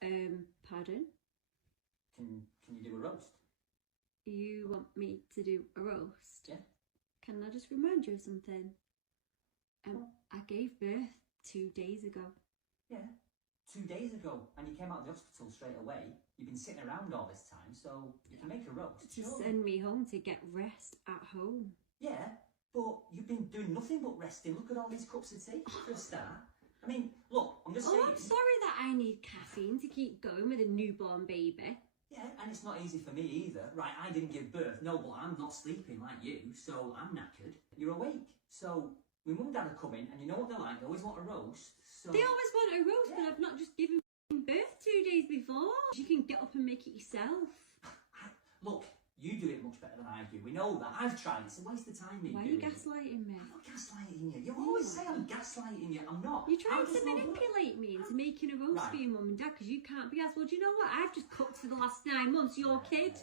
Pardon? Can you do a roast? You want me to do a roast? Yeah. Can I just remind you of something? I gave birth 2 days ago. Yeah, 2 days ago, and you came out of the hospital straight away. You've been sitting around all this time, so you can make a roast. To send me home to get rest at home. Yeah, but you've been doing nothing but resting. Look at all these cups of tea for a start. I mean, look, I'm just saying. I'm sorry that I need caffeine to keep going with a newborn baby. Yeah, and it's not easy for me either. Right, I didn't give birth. No, but I'm not sleeping like you, so I'm knackered. You're awake. So, my mum and dad are coming, and you know what they're like. They always want a roast. So they always want a roast, but I've not just given birth 2 days before. You can get up and make it yourself. Look, you do it much better than I do. We know that. I've tried. It's a waste of time. Why are you gaslighting me? I'm not gaslighting you. You always say I'm gaslighting you. I'm not. You're trying to manipulate me into making a roast for your mum and dad because you can't be asked. Well, do you know what? I've just cooked for the last 9 months. Your kid.